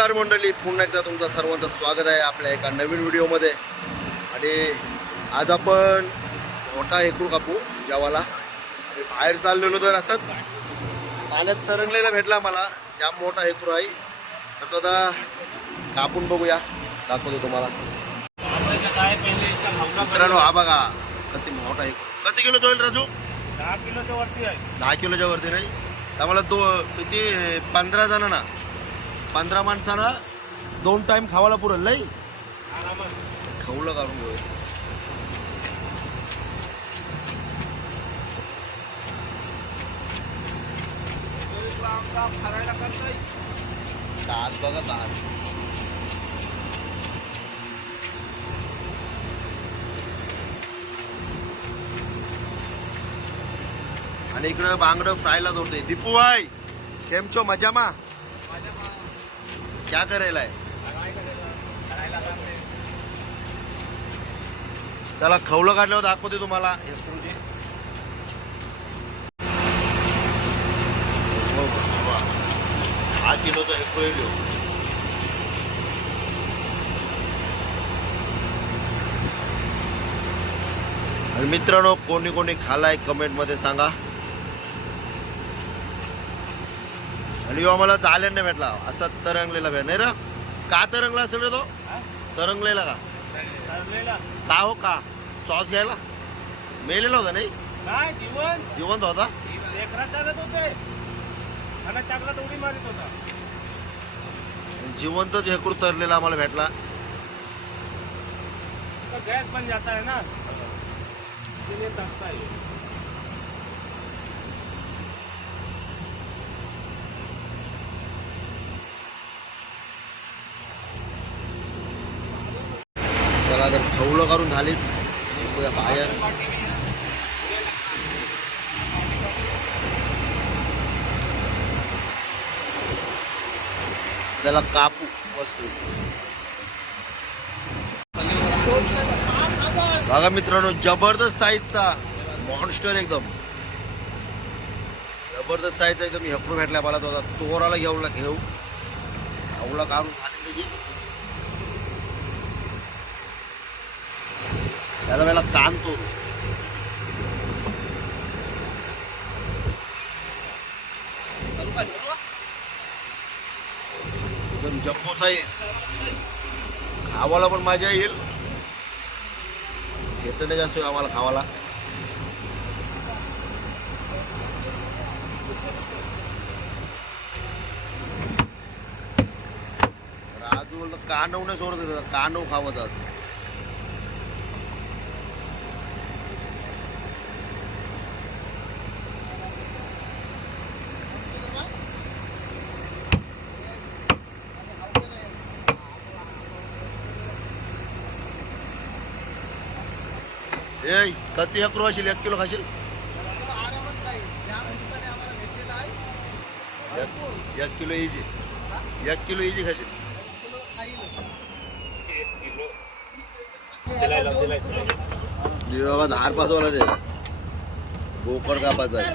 नमस्कार मंडळी पुन्हा एकदा तुमचं सर्वांचं स्वागत आहे आपल्या एका नवीन व्हिडिओमध्ये. आणि आज आपण मोठा हेकरू कापू जेवाला बाहेर चाललेलो तर असंच पाण्यात तरंगलेला भेटला मला जाम मोठा हेकरू आहे. तर तो आता कापून बघूया. दाखवतो तुम्हाला. मित्रांनो हा बघा. किती मोठा हेकरू किती किलो होईल राजू? दहा किलोच्या वरती आहे. दहा किलोच्या वरती नाही. तर मला दो किती? पंधरा जणांना पंधरा माणसांना दोन टाइम खावायला पुरेल नाही? खवलं काढून घेऊ. तास बघा तास आणि इकडं बांगडं फ्रायला जोडतोय. दीपू भाई केमचो मजा मा क्या करायला आहे चला खवलं काढल्यावर दाखवते तुम्हाला. हे स्क्रूचे. हो, हा किलोचा एक आणि मित्रांनो कोणी कोणी खालाय कमेंटमध्ये सांगा. आणि आम्हाला चालेल नाही भेटला. असा तरंगलेला भेट. नाही रे का तरंगला असेल रे तो? तरंगलेला का? का हो का? सॉस घ्यायला? मेलेला होता नाही? जिवंत. होता? जिवंतच हेकरू तरलेला आम्हाला भेटला? गैस बन जाता है. ना बघा तर त्याला खवलं करून झालीत बाहेर. त्याला कापू वस्तू. बघा मित्रांनो जबरदस्त साईजचा मॉन्स्टर एकदम. जबरदस्त साईजचा एकदम हेपरू भेटला मला तो आता तोराला घेऊला घेऊ. आवला काढून खाली त्याला वेळेला ताणतो एकदम जम्बो साईज. खावाला पण मजा येईल. घेत नाही जास्त आम्हाला खावाला. राजू बोलतो कांडव नाही सोडत येतात. कानव खावत खावतात किती अकरू खाशील एक किलो खाशील. एक- किलो इजी एक किलो इजी खाशील. बाबा धार पाचवाला ते बोकड कापाचा आहे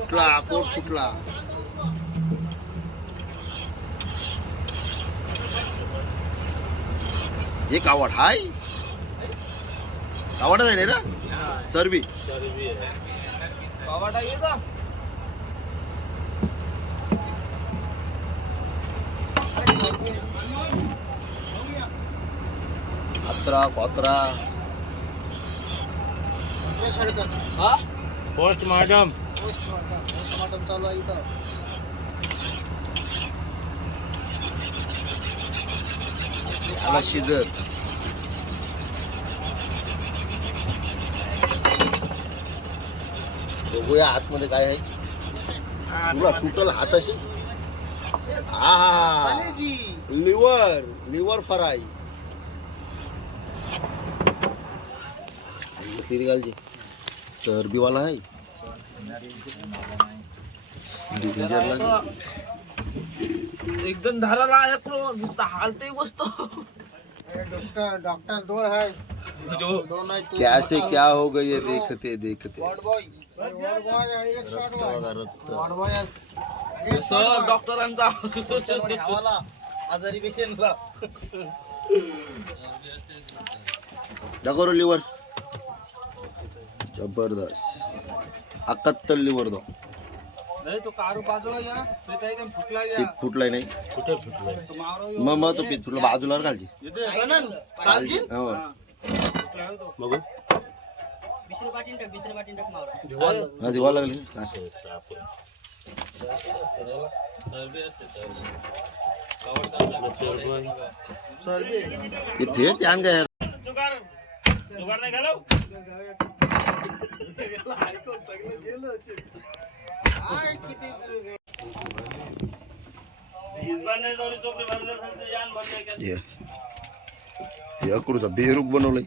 कुठला कोट कुठला हे कावट हाय? कावटच आहे ना? रे चरबी. अत्रा कोत्रा पोस्ट चालू आहे इथं आला शिजत. बघूया आतमध्ये काय आहे. तुला टोटल हाताशी? हा लिवर लिवर फ्राय तिरगालजी तर बिवाला आहे. एकदम धराला आहे क्रो नुसता हालते बसतो डॉक्टर डॉक्टर दो है। दोन है कैसे क्या हो गई है देखते देखते। रक्त बघा, रक्त। सर डॉक्टरांचा हवाला। आजारी पेशंटला दाखव लिव्हर ज़बरदस्त। अकत्तर लिव्हर दो नाही तो कारू बाजूला या ते काही एकदम फुटला या. पीठ फुटलाय नाही. तो मारो मग मग तो पीठ फुटला बाजूला घालची येते गणन कालजीन हो. फुटला आहे तो? बिसरे पाटीन टाक बिसरे पाटीन टाक मावरा हा, दिवा लागली हा. चरबी हे फेर त्यान काय काय किती हे हे अक्रूचा बेरूक बनवलंय.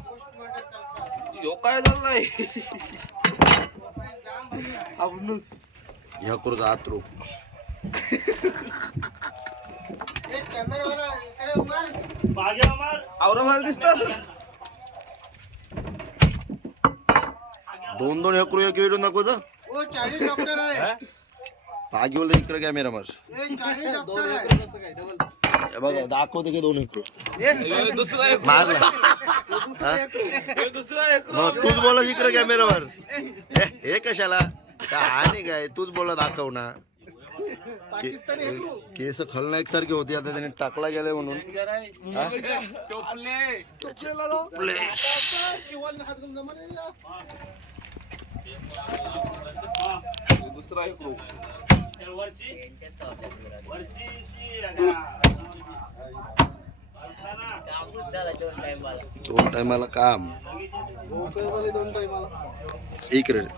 पोस्टमॉर्टम करतात यो काय झालंय हे मार आवरा दिसत दोन दोन अक्रू एक वेळ दाखवतं. ओ चाळीस डॉक्टर आहे. बोलतो इकडे कॅमेरा मार हे बघा दाखवते की दोन अक्रू दुसरा एक मारला. मग तूच बोला इकडे कॅमेरावर हे हे कशाला? काय हानी काय? तूच बोला दाखव ना. केस खलनायक सारखे होते आता त्याने टाकला गेलाय म्हणून. हा? टोपले. टोपलेला झाला. दोन टाइम मला दोन टायमाला काम. दोन टाइमाला इकडे बिन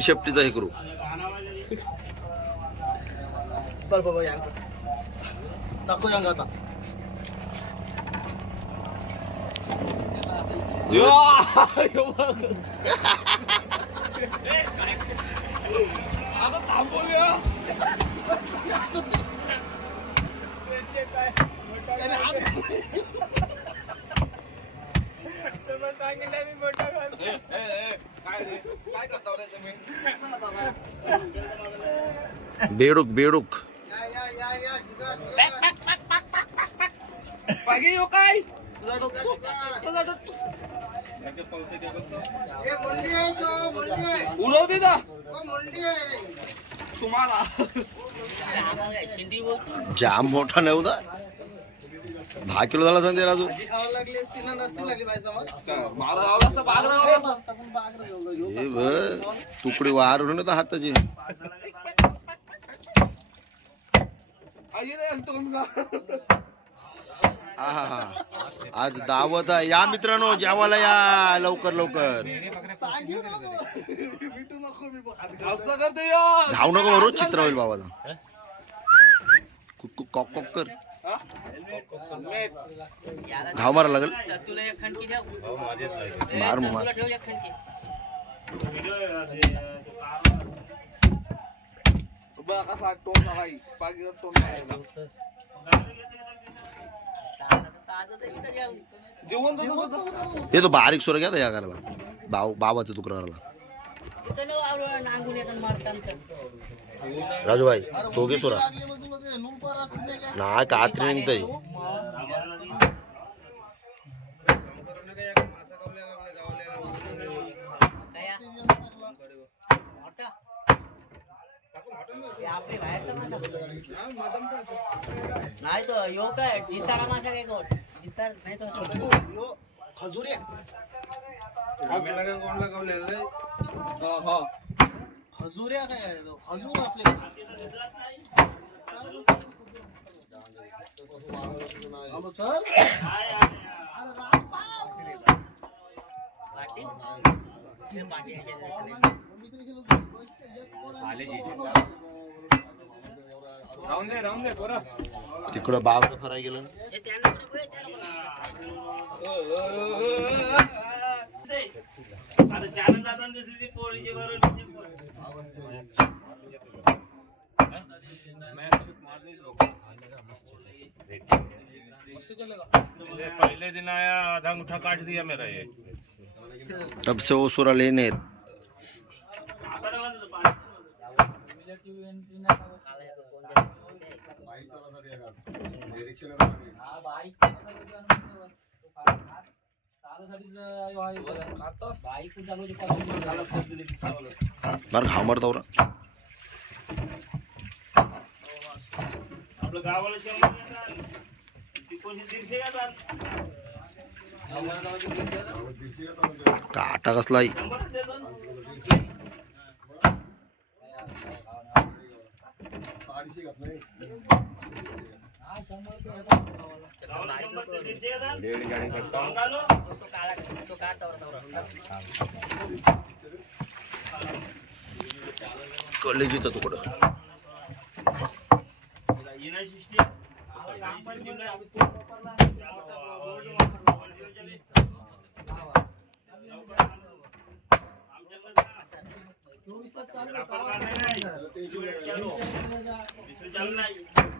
शेफ्टीचा हे करू. बर बाबा यांक नको यांक आता. यो! यो बघ. आता थांबवूया काय रे? काय करता रे तुम्ही बेडूक बेडूक या या या या जुगाड, जुगाड. पागी यो काय तुझा डोकं तुझा डोकं ए मुंडी आहे तो मुंडी आहे उडव दे ना ओ मुंडी आहे रे तुम्हाला आम्हाला काय शिंदी बोलतो जाम मोठा नव्हता दहा किलो झाला सांगते राजू. हे ब तुकडे वारून तर हाताचे. आज दावत आहे. या मित्रांनो जेवायला या लवकर लवकर. धाव नको बरोबर चित्र होईल बाबाचा. कुक कुक कॉक कॉक कर. धाव मारा लागेल. चल, तुला एक खणकी द्या. मार मार. ठेव एक कसा टोन टोन. हे तो. बारीक सोर घ्या या करायला. बाव बाबाचं तुकराला नांगून येतात लागली मग तुला ते नूल पार असते नाही तो यो काय जितारा मासा काय कोण? जितार नाही तो खजुऱ्या हा, हा. खजुऱ्या काय खजूर आपले. आलो चल. राहून दे राहून दे बरं तिकडं बाग फराय गेलं ना. पहले दिन आया आधा अंगूठा काट दिया मेरा ये। तब से वो सुरा लेने बरं घाव मारता बरं आपलं गावाला शंभर देतात. ती दीडशे काटा कसला शंभरच देतात. गावाला शंभर तो काढा, तो काढ कॉलेजीचा तुकडं हिना शिष्टी. काही शिष्टी नाही. चालू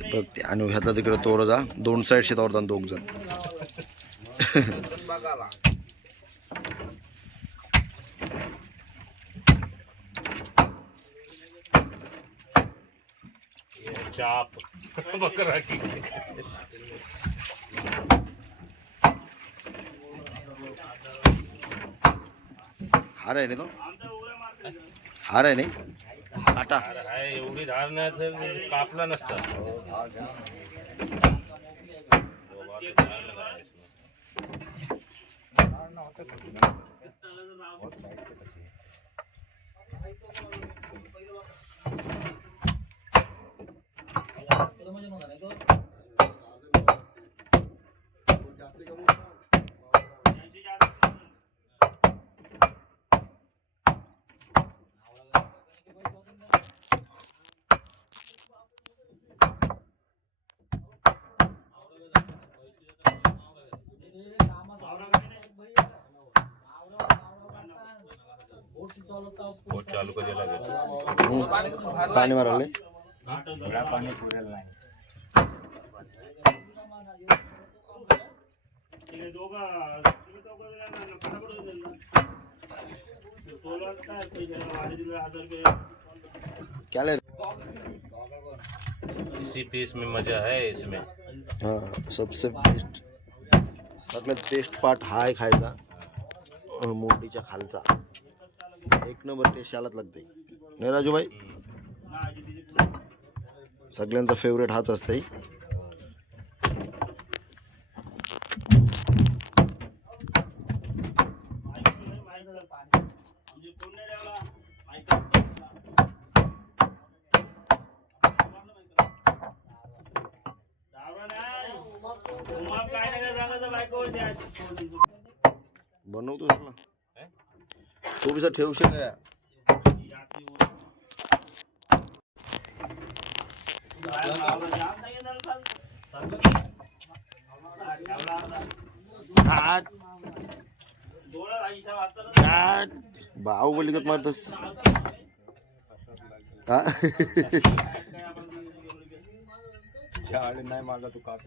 नाही. आणि ह्यातला तिकडे तोरजा दोन साईड शेतावर दोघ जण बघाला चाप हार आहे तो? हार आहे नाही काटा काय एवढी कापला नसतं Kailangan sila mo yung mga eh. पाणी मारायला क्या ले इसी पीस में मजा है इसमें। हा सबसे बेस्ट सगळ्यात बेस्ट पार्ट हा आहे खायचा मोठीच्या खालचा एक नंबर टेस्ट यालाच लागते नाही राजूभाई सगळ्यांचा फेवरेट हाच असते बनवतो सगळं. तो बिसा ठेवू शकता बाहुबली गत मारतस हा। नाही मारला तू काप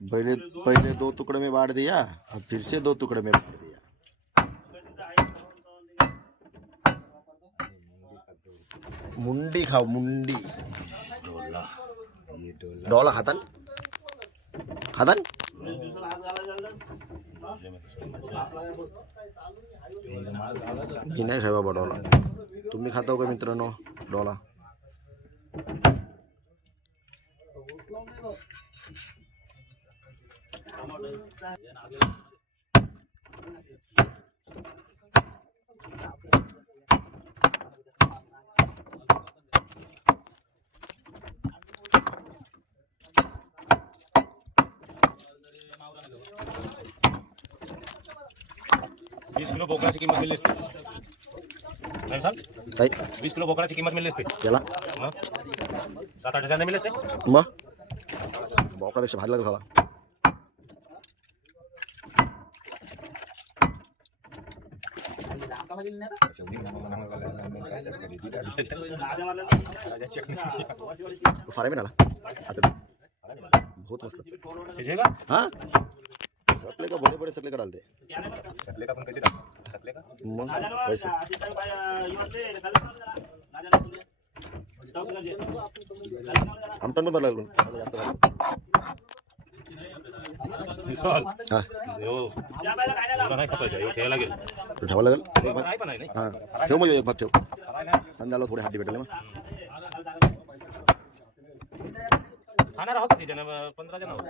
पहले पहले दो टुकड़े में बांट दिया और फिर से दो टुकड़े में बांट दिया। मुंडी खाओ मुंडी। डोला खातान? खातान मी नाही खाय बाबा डोला तुम्ही खाता का मित्रांनो डोला बोकडाची किंमत मिळली असते काय सांग काय वीस किलो बोकडाची किंमत मिळली असते त्याला मग सात आठ हज़ार मिळले असते मग बोकडापेक्षा भारी लागत झाला फार मिळाला आता बहुत मस्त शिजेगा हाँ सकले का बड़े बड़े सकले का डालते सकले का पण कैसे टाक? सकले का? मग वैसे आमटन पण बनवायला लागलो. जास्त हा. हो हा. ठेव मग एक भाग ठेव. संध्याला थोडी हाडी भेटेल मग खाणार आहोत किती जण पंधरा जण आहोत.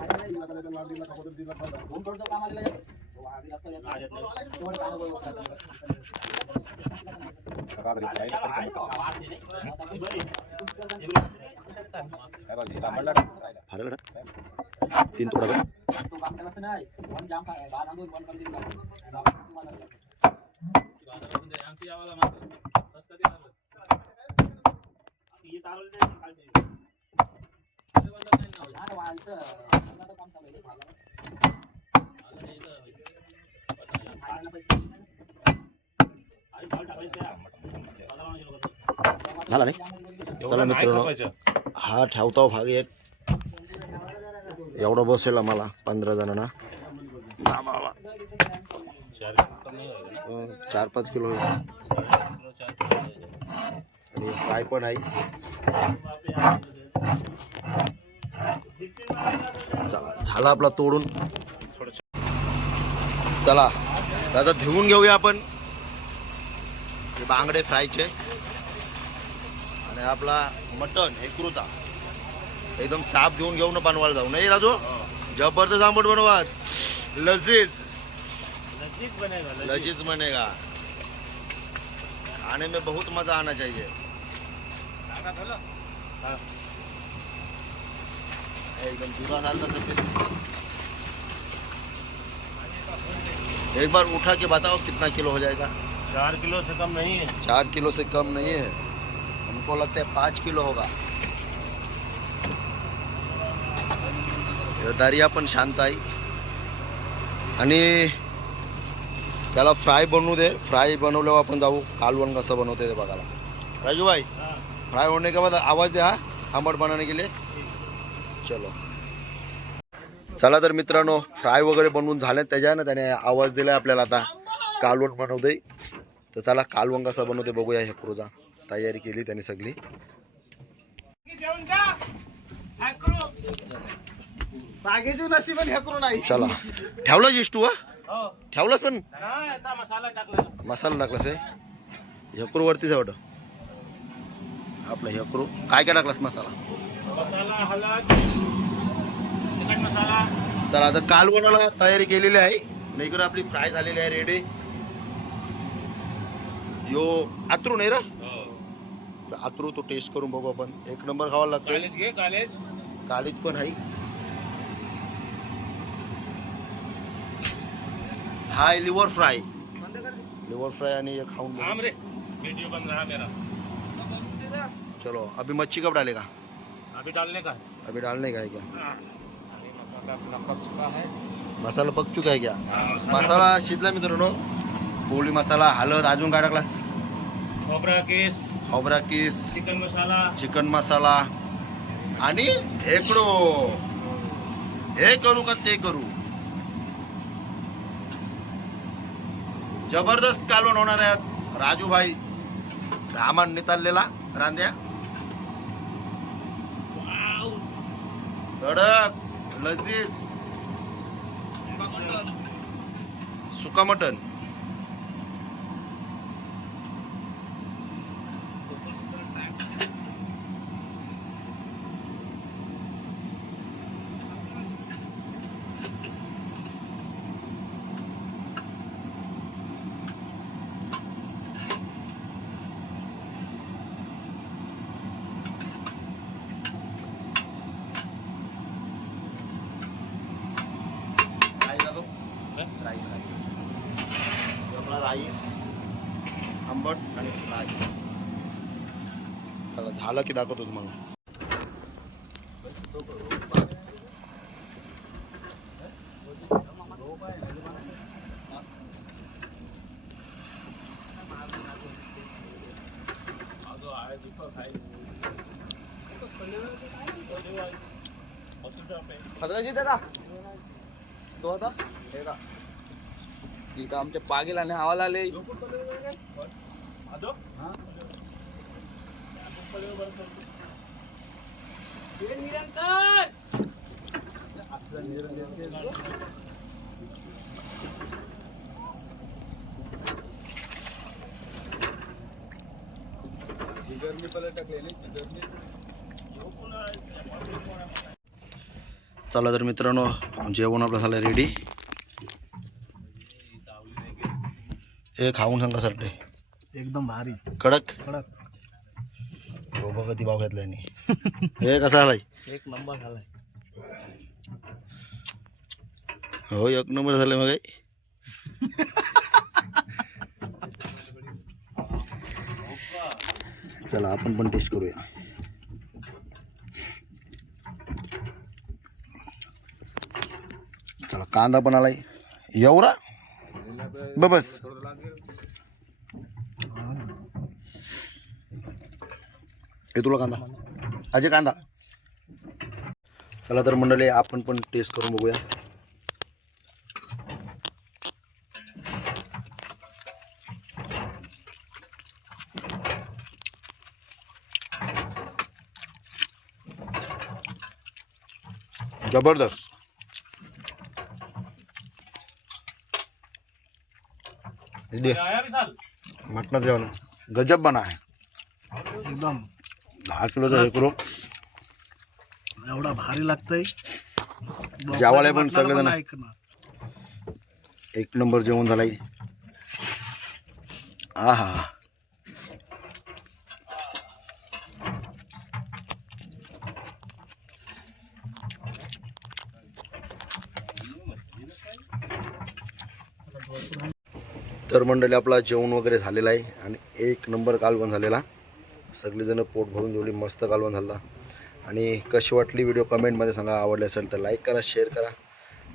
फारेल का तीन तुकडा कर झाला नाही? चला मित्रांनो हा ठेवता भाग एक. एवढा बसेल आम्हाला पंधरा जणांना. चार पाच किलो. आणि फ्राय पण आहे. चला झाला आपला तोडून. चला दादा धुवून घेऊया आपण. हे बांगडे फ्रायचे. आणि आपला मटन हे कृता एकदम साफ घेऊन घेऊन बनवायला जाऊ. नाही राजू? जबरदस्त आंबट बनवा लजीज. लजीज बनेगा. खाने में बहुत मजा आना चाहिए. एकदम सफेद एक बार उठा के बताओ कितना किलो हो जाएगा? चार किलो से कम नहीं है। चार किलो से कम नहीं है। हमको लगता है पाँच किलो होगा। दर्या पण शांत आहे आणि त्याला फ्राय बनवू दे। फ्राय बनवल्यावर आपण जाऊ। कालवण कसं बनवते ते बघायला. राजू भाई फ्राय होने के बाद आवाज दे हा. आंबट बनाने के लिए. चलो. चला तर मित्रांनो फ्राय वगैरे बनवून झाले त्याच्या ना त्याने आवाज दिलाय आपल्याला आता. कालवण बनवते तर चला कालवण कसं बनवते बघूया हे क्रूजा. तयारी केली त्याने सगळी. चला. ठेवलं जिष्टू हा? हो. ठेवलंस पण? मसाला टाकला. मसाला टाकलास हेकरू वरतीच आहे वाटं आपलं हेकरू काय काय टाकलास मसाला? चला आता कालवणाला तयारी केलेली आहे? नाही आपली फ्राय झालेली आहे रेडी. यो आतरू नाही रा? हो. आतरू तो टेस्ट करून बघू आपण. एक नंबर खावा कॉलेज कॉलेज. काळीच पण आहे. हा लिव्हर फ्राय लिव्हर फ्राय आणि खाऊन चलो अभी मच्छी कब डालेगा अभी डालने का है? अभी डालने का है क्या? मसाला अपना पक चुका है। मसाला पक चुका आहे क्या? मसाला शिजला मित्रांनो. पोळी मसाला हळद अजून काय टाकलास? खोबरा केस. खोबरा किस. चिकन मसाला. चिकन मसाला. आणि हेकडो. हे करू का ते करू? जबरदस्त कालवण होणार आहे आज राजूभाई. घामान नितारलेला रांद्या कडक लजीज. सुका मटन राईस दाखव. राईस राईस आपला राईस आंबट आणि फ्राय चला झालं की दाखवतो तुम्हाला सगळं दादा तो आता. इथं आमच्या पागेला आणि हवाला आले. चला तर मित्रांनो जेवण आपलं झालं रेडी हे खाऊन सांगा सरटे. एकदम भारी. कडक? कडक. हो बघ ती भाव घेतलाय हे कसा आलाय? एक नंबर झालाय हो एक नंबर झालं मग चला आपण पण टेस्ट करूया. चला कांदा पण आलाय. एवढा ब बस. हे तुला कांदा. अजय कांदा. चला तर मंडळी आपण पण टेस्ट करून बघूया. जबरदस्त. मटणाचं जेवण. गजब बना आहे एकदम. दहा किलोचं हे करू. एवढा भारी लागतंय. जेवायला पण सगळेजण- एक नंबर जेवण झालाय. हा हा तर मंडळी आपला जेवण वगैरे झालेलं आहे आणि एक नंबर कालवण झालेला. सगळेजणं पोट भरून जेवली मस्त कालवण झाला. आणि कशी वाटली व्हिडिओ कमेंटमध्ये सांगा. आवडली असेल तर लाईक करा शेअर करा.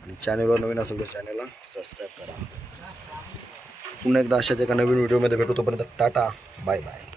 आणि चॅनलवर नवीन असेल तर चॅनलला सबस्क्राईब करा. पुन्हा एकदा अशाच एका नवीन व्हिडिओमध्ये भेटू. तोपर्यंत टाटा. Bye bye